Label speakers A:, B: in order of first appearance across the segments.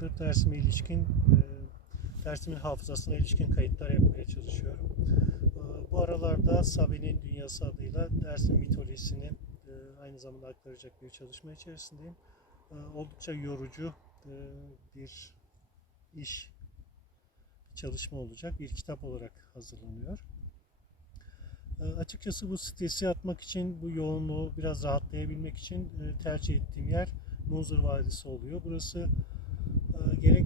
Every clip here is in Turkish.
A: dersime ilişkin, e, dersimin hafızasına ilişkin kayıtlar yapmaya çalışıyorum. E, Bu aralarda Sabi'nin Dünyası adıyla dersin mitolojisini e, aynı zamanda aktaracak bir çalışma içerisindeyim. E, Oldukça yorucu bir iş, çalışma olacak. Bir kitap olarak hazırlanıyor. Açıkçası bu stresi atmak için, bu yoğunluğu biraz rahatlayabilmek için tercih ettiğim yer Muzur Vadisi oluyor. Burası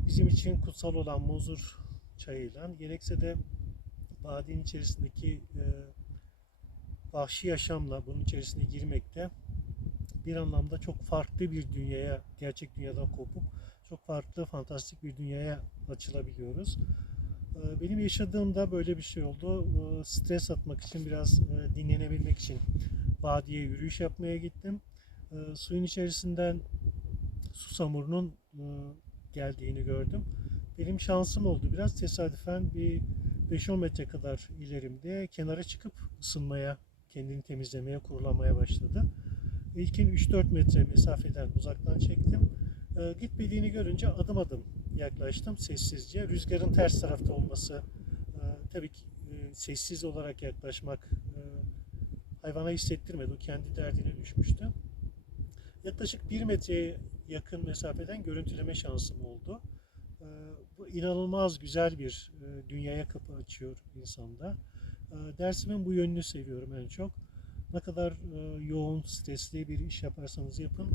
A: bizim için kutsal olan Muzur çayıyla, gerekse de vadinin içerisindeki e, vahşi yaşamla bunun içerisine girmekte bir anlamda çok farklı bir dünyaya, gerçek dünyadan kopup çok farklı, fantastik bir dünyaya açılabiliyoruz. E, Benim yaşadığımda böyle bir şey oldu. E, Stres atmak için, biraz e, dinlenebilmek için vadiye yürüyüş yapmaya gittim. Suyun içerisinden susamurunun geldiğini gördüm. Benim şansım oldu. Biraz tesadüfen bir 5-10 metre kadar ilerimde kenara çıkıp ısınmaya, kendini temizlemeye, kurulamaya başladı. İlkin 3-4 metre mesafeden uzaktan çektim. E, gitmediğini görünce adım adım yaklaştım sessizce. Rüzgarın ters tarafta olması, e, tabii ki e, sessiz olarak yaklaşmak e, hayvana hissettirmedi. O kendi derdine düşmüştü. Yaklaşık 1 metreye yakın mesafeden görüntüleme şansım oldu. Ee, Bu inanılmaz güzel bir e, dünyaya kapı açıyor insanda. Ee, Dersimin bu yönünü seviyorum en çok. Ne kadar e, yoğun, stresli bir iş yaparsanız yapın,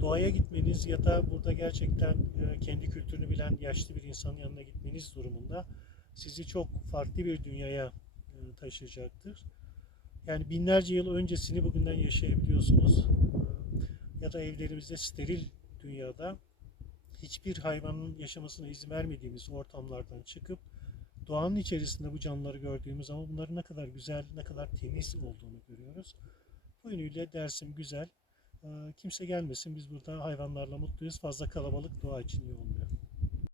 A: doğaya gitmeniz ya da burada gerçekten e, kendi kültürünü bilen yaşlı bir insanın yanına gitmeniz durumunda sizi çok farklı bir dünyaya taşıyacaktır. Yani binlerce yıl öncesini bugünden yaşayabiliyorsunuz. Ya da evlerimizde steril dünyada hiçbir hayvanın yaşamasına izin vermediğimiz ortamlardan çıkıp doğanın içerisinde bu canlıları gördüğümüz zaman bunların ne kadar güzel, ne kadar temiz olduğunu görüyoruz. Bu yönüyle dersim güzel. Ee, Kimse gelmesin biz burada hayvanlarla mutluyuz. Fazla kalabalık doğa için iyi olmuyor.